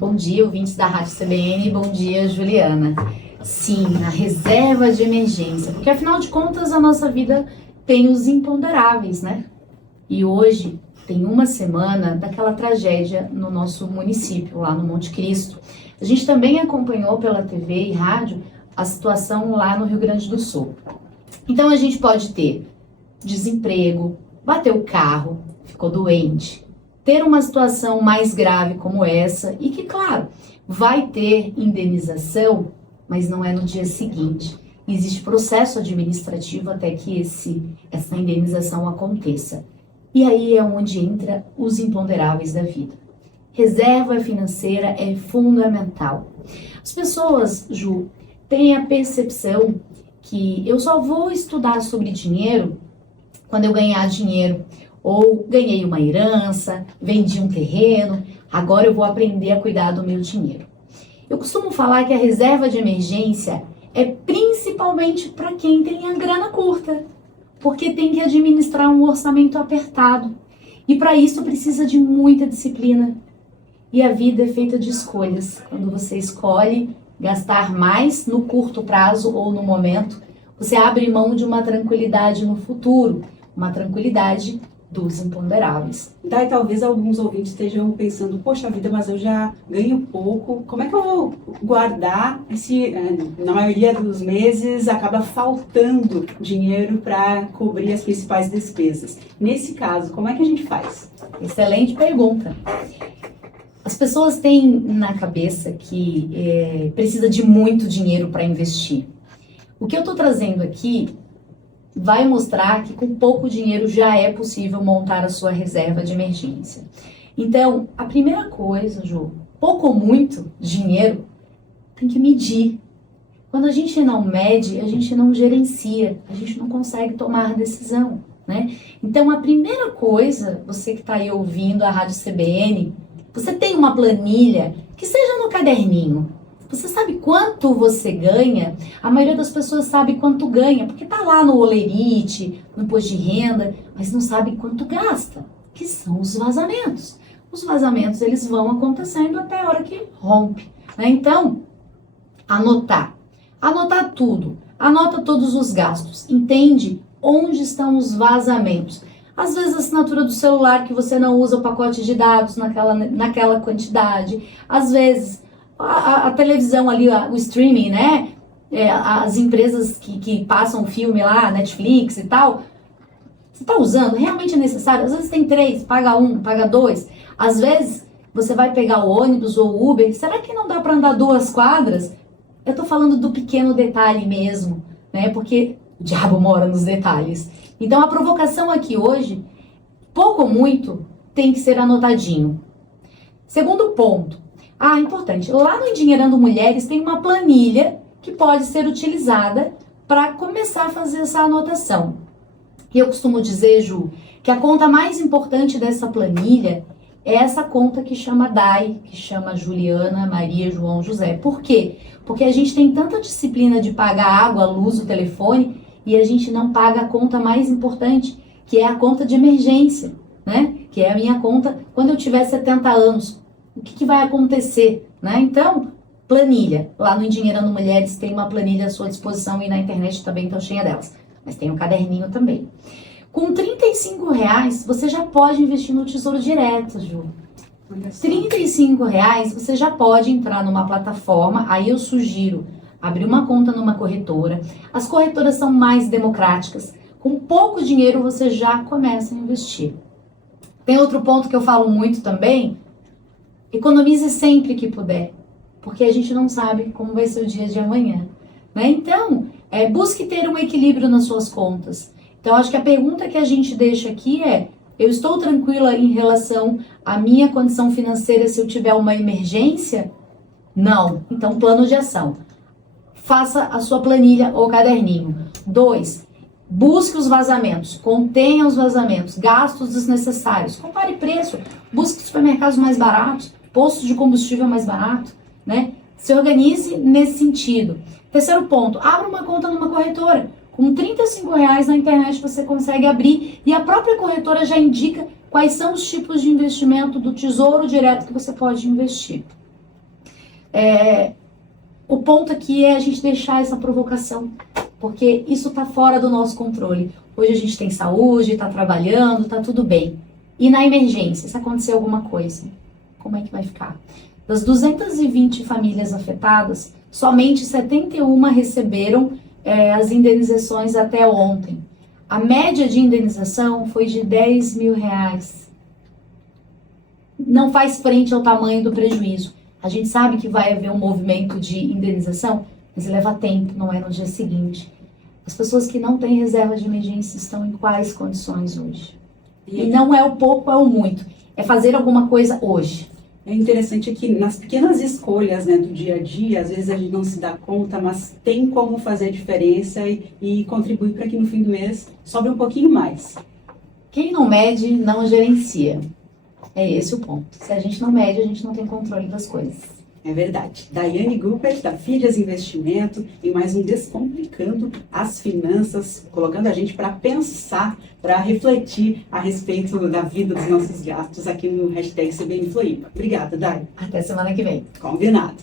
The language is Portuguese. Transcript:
Bom dia, ouvintes da Rádio CBN. Bom dia, Juliana. Sim, a reserva de emergência, porque afinal de contas a nossa vida tem os imponderáveis, né? E hoje tem uma semana daquela tragédia no nosso município, lá no Monte Cristo. A gente também acompanhou pela TV e rádio a situação lá no Rio Grande do Sul. Então a gente pode ter desemprego, bateu o carro, ficou doente, ter uma situação mais grave como essa e que, claro, vai ter indenização, mas não é no dia seguinte. Existe processo administrativo até que essa indenização aconteça. E aí é onde entra os imponderáveis da vida. Reserva financeira é fundamental. As pessoas, Ju, têm a percepção que eu só vou estudar sobre dinheiro quando eu ganhar dinheiro. Ou ganhei uma herança, vendi um terreno, agora eu vou aprender a cuidar do meu dinheiro. Eu costumo falar que a reserva de emergência é principalmente para quem tem a grana curta, porque tem que administrar um orçamento apertado. E para isso precisa de muita disciplina. E a vida é feita de escolhas. Quando você escolhe gastar mais no curto prazo ou no momento, você abre mão de uma tranquilidade no futuro, uma tranquilidade dos imponderáveis. Daí talvez alguns ouvintes estejam pensando, poxa vida, mas eu já ganho pouco, como é que eu vou guardar se na maioria dos meses acaba faltando dinheiro para cobrir as principais despesas? Nesse caso, como é que a gente faz? Excelente pergunta. As pessoas têm na cabeça que precisa de muito dinheiro para investir. O que eu estou trazendo aqui vai mostrar que com pouco dinheiro já é possível montar a sua reserva de emergência. Então, a primeira coisa, Ju, pouco ou muito dinheiro, tem que medir. Quando a gente não mede, a gente não gerencia, a gente não consegue tomar decisão, né? Então, a primeira coisa, você que está aí ouvindo a Rádio CBN, você tem uma planilha, que seja no caderninho. Você sabe quanto você ganha? A maioria das pessoas sabe quanto ganha, porque tá lá no Olerite, no imposto de renda, mas não sabe quanto gasta, que são os vazamentos. Os vazamentos, eles vão acontecendo até a hora que rompe, né? Então, anotar tudo, anota todos os gastos, entende onde estão os vazamentos. Às vezes a assinatura do celular que você não usa o pacote de dados naquela quantidade, às vezes a televisão ali, o streaming, né? As empresas que passam filme lá, Netflix e tal. Você está usando? Realmente é necessário? Às vezes tem 3, paga 1, paga 2. Às vezes você vai pegar o ônibus ou o Uber. Será que não dá para andar 2 quadras? Eu estou falando do pequeno detalhe mesmo, né? Porque o diabo mora nos detalhes. Então a provocação aqui hoje, pouco ou muito, tem que ser anotadinho. Segundo ponto. Importante, lá no Endinheirando Mulheres tem uma planilha que pode ser utilizada para começar a fazer essa anotação. E eu costumo dizer, Ju, que a conta mais importante dessa planilha é essa conta que chama DAI, que chama Juliana, Maria, João, José. Por quê? Porque a gente tem tanta disciplina de pagar água, luz, o telefone, e a gente não paga a conta mais importante, que é a conta de emergência, né? Que é a minha conta quando eu tiver 70 anos. O que vai acontecer, né? Então, planilha. Lá no Endinheirando Mulheres tem uma planilha à sua disposição e na internet também estão cheia delas. Mas tem um caderninho também. Com R$35, você já pode investir no Tesouro Direto, Ju. R$35, você já pode entrar numa plataforma, aí eu sugiro abrir uma conta numa corretora. As corretoras são mais democráticas. Com pouco dinheiro, você já começa a investir. Tem outro ponto que eu falo muito também. Economize sempre que puder, porque a gente não sabe como vai ser o dia de amanhã, né? Então, busque ter um equilíbrio nas suas contas. Então, acho que a pergunta que a gente deixa aqui é: eu estou tranquila em relação à minha condição financeira se eu tiver uma emergência? Não. Então, plano de ação. Faça a sua planilha ou caderninho. 2. Busque os vazamentos, contenha os vazamentos, gastos desnecessários, compare preço, busque supermercados mais baratos, postos de combustível mais barato, né? Se organize nesse sentido. Terceiro ponto, abra uma conta numa corretora. Com R$35 na internet você consegue abrir e a própria corretora já indica quais são os tipos de investimento do Tesouro Direto que você pode investir. O ponto aqui é a gente deixar essa provocação, porque isso está fora do nosso controle. Hoje a gente tem saúde, está trabalhando, está tudo bem. E na emergência, se acontecer alguma coisa, como é que vai ficar? Das 220 famílias afetadas, somente 71 receberam as indenizações até ontem. A média de indenização foi de R$10 mil. Não faz frente ao tamanho do prejuízo. A gente sabe que vai haver um movimento de indenização, mas leva tempo, não é no dia seguinte. As pessoas que não têm reserva de emergência estão em quais condições hoje? E não é o pouco, é o muito. É fazer alguma coisa hoje. É interessante que nas pequenas escolhas, né, do dia a dia, às vezes a gente não se dá conta, mas tem como fazer a diferença e contribuir para que no fim do mês sobre um pouquinho mais. Quem não mede, não gerencia. É esse o ponto. Se a gente não mede, a gente não tem controle das coisas. É verdade. Daiane Gupert, da Filhas Investimento, em mais um Descomplicando as Finanças, colocando a gente para pensar, para refletir a respeito da vida dos nossos gastos aqui no hashtag CBN Floripa. Obrigada, Dai. Até semana que vem. Combinado.